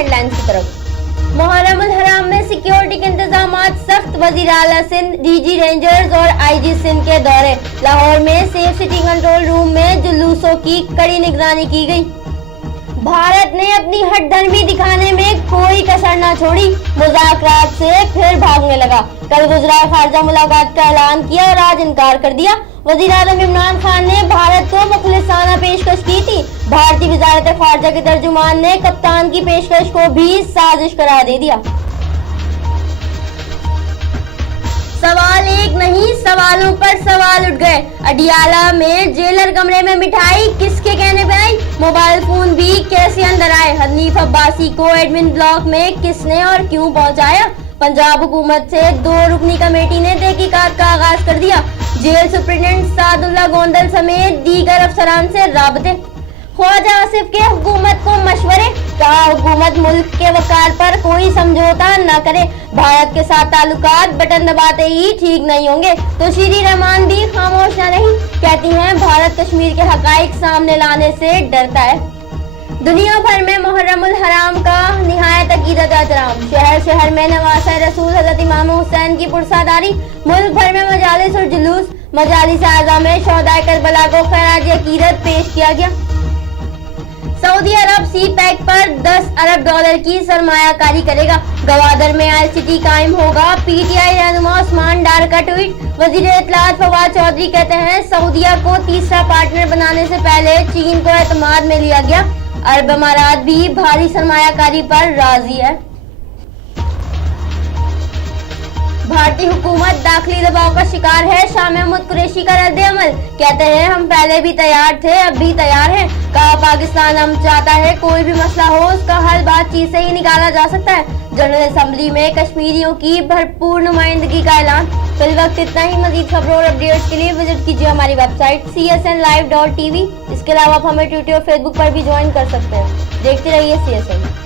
Headlines की तरफ। मुहर्रम उल हराम में सिक्योरिटी के इंतजामात सख्त, वजीर आला सिंध, डीजी रेंजर्स और आईजी सिंध के दौरे। लाहौर में सेफ सिटी कंट्रोल रूम में जुलूसों की कड़ी निगरानी की गई। भारत ने अपनी हठधर्मी दिखाने में कोई कसर न छोड़ी, मुज़ाकरात से फिर भागने लगा। कल वज़ीर ख़ारजा मुलाकात का ऐलान किया और आज इनकार कर दिया। वज़ीर आज़म इमरान खान ने भारत को मुखलिसाना पेशकश की थी। भारतीय वज़ारत ख़ारजा के तर्जुमान ने कप्तान की पेशकश को भी साजिश करार दे दिया। सवाल एक नहीं, सवालों पर सवाल उठ गए। अडियाला में जेलर कमरे में मिठाई किसके कहने पे आई? मोबाइल फोन भी कैसे अंदर आए? हनीफ अब्बासी को एडमिन ब्लॉक में किसने और क्यों पहुंचाया? पंजाब हुकूमत से 2 रुकनी कमेटी ने तहकीकात का आगाज कर दिया। जेल सुप्रिंटेंडेंट सादुल्ला गोंदल समेत दीगर अफसरान से राबते। ख्वाजा आसिफ के हुकूमत को मशवरे, कहा हुकूमत मुल्क के वकार पर कोई समझौता न करे, भारत के साथ ताल्लुकात बटन दबाते ही ठीक नहीं होंगे। तो शीरी रहमान भी खामोश न रही, कहती हैं भारत कश्मीर के हकाइक सामने लाने से डरता है। दुनिया भर में मुहर्रम उल हराम का निहायत अकीदत एहतराम। शहर शहर में नवासा रसूल हजरत इमाम हुसैन की पुरसादारी। मुल्क भर में मजालिस और जुलूस। मजालिस आज़ा में शोहदाए करबला को खराज अकीदत पेश किया गया। सऊदी अरब सी पैक पर 10 अरब डॉलर की सरमायाकारी करेगा। गवादर में ICT कायम होगा। PTI रहनुमा उस्मान डार का ट्वीट। वजीर इत्तलात फवाद चौधरी कहते हैं सऊदीया को तीसरा पार्टनर बनाने से पहले चीन को एतमाद में लिया गया। अरब अमारात भी भारी सरमायाकारी पर राजी है। भारतीय हुकूमत दाखिली दबाव का शिकार है। शाह महमूद कुरैशी का रद्द अमल, कहते हैं हम पहले भी तैयार थे, अब भी तैयार हैं। कहा पाकिस्तान हम चाहता है कोई भी मसला हो उसका हल बातचीत से ही निकाला जा सकता है। जनरल असेंबली में कश्मीरियों की भरपूर नुमाइंदगी का ऐलान। फिल वक्त इतना ही। मजीद खबरों और अपडेट्स के लिए विजिट कीजिए हमारी वेबसाइट csnlive.tv। इसके अलावा आप हमें ट्विटर और फेसबुक पर भी ज्वाइन कर सकते हैं। देखते रहिए CSN।